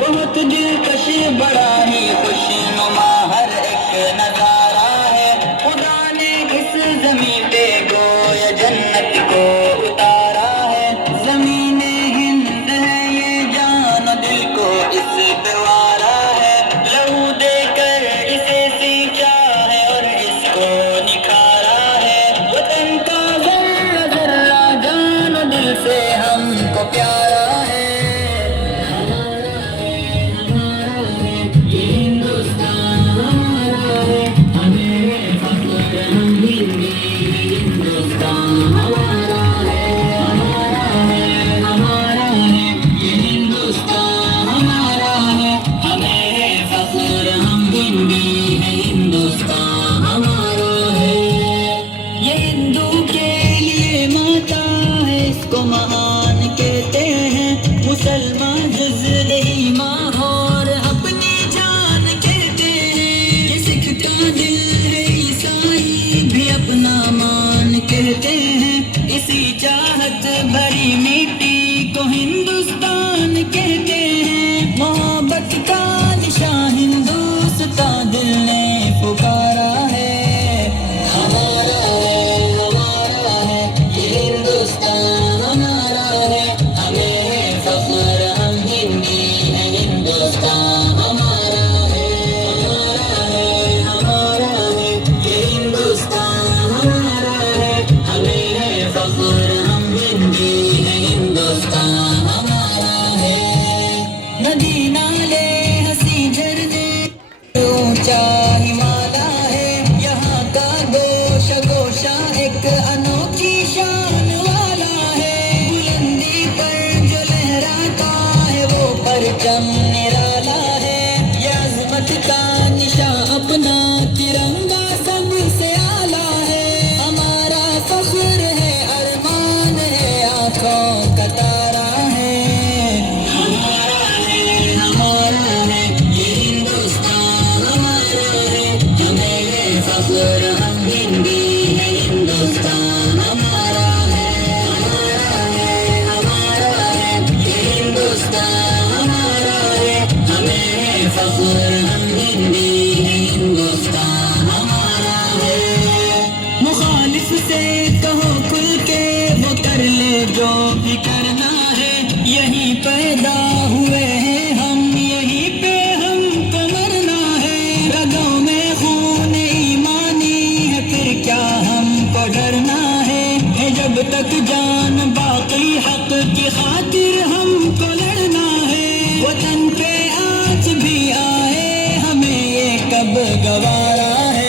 बहुत दिलकश बड़ा ही खुशनुमा हर एक नजारा है। खुदा ने इस जमीन पे गोया जन्नत को उतारा है। ज़मीने हिंद है ये जान दिल को इस पे वारा है। लहू देकर इसे सींचा है और इसको निखारा है। वतन का जर्रा जर्रा जान दिल से हमको प्यारा है। ये हिंदू के लिए माता है, इसको महान कहते हैं। मुसलमान जुज़ ईमान और अपनी जान कहते हैं। ये सिख का दिल है, ईसाई भी अपना मान कहते हैं। इसी चाहत भरी मिट्टी को हिंदुस्तान कहते हैं। मोहब्बत का निशान हिंदुस्तान दिल ने पुकारा है। नदी नाले हंसी झरने ऊंचा हिमालय है। यहाँ का गोशा गोशा एक अनोखी शान वाला है। बुलंदी पर जो लहराता है वो परचम निराला है। ये अज़मत का निशा अपना तिरंगा सबसे आला है। हमारा फख्र है, अरमान है, आँखों का तारा है। मुखालिफ से कहो खुल के वो कर ले जो भी करना है। यहीं पैदा हुए हैं हम, यहीं पे हमको मरना है। रगों में खून ईमानी है, फिर क्या हमको डरना है। जब तक जान बाकी हक की खातिर हमको लड़ना है। वतन पे आज भी आए हमें ये कब गवारा है।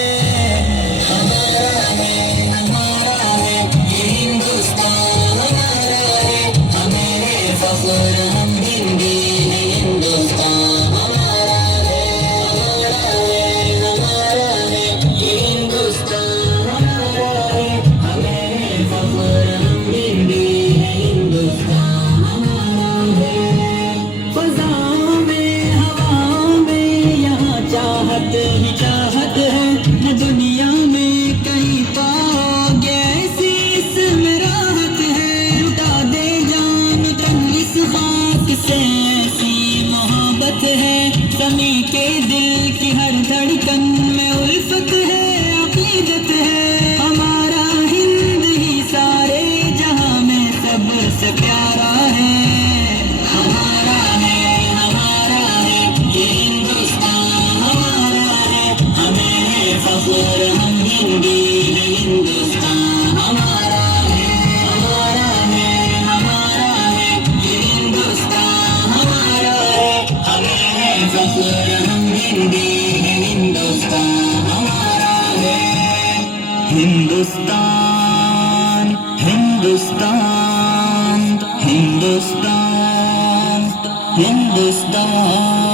फज़ाओं में हवाओं में यहाँ चाहत ही चाहत है। न दुनिया में कहीं पाओगे ऐसी इसमें राहत है। लुटा दे जान तुम इस खाक से, ऐसी मोहब्बत है। समी के दिल की हर धड़कन में उल्फत है, अकीदत है। हमारा हिंद ही सारे जहां में सबसे प्यारा है। हम हिंदी हैं, हिंदुस्तान हमारा है। हमारा है, हमारा है, ये हिंदुस्तान हमारा है। हमें है फख्र, हम हिंदी हैं, हिंदुस्तान हमारा है। हिंदुस्तान, हिंदुस्तान, हिंदुस्तान, हिंदुस्तान।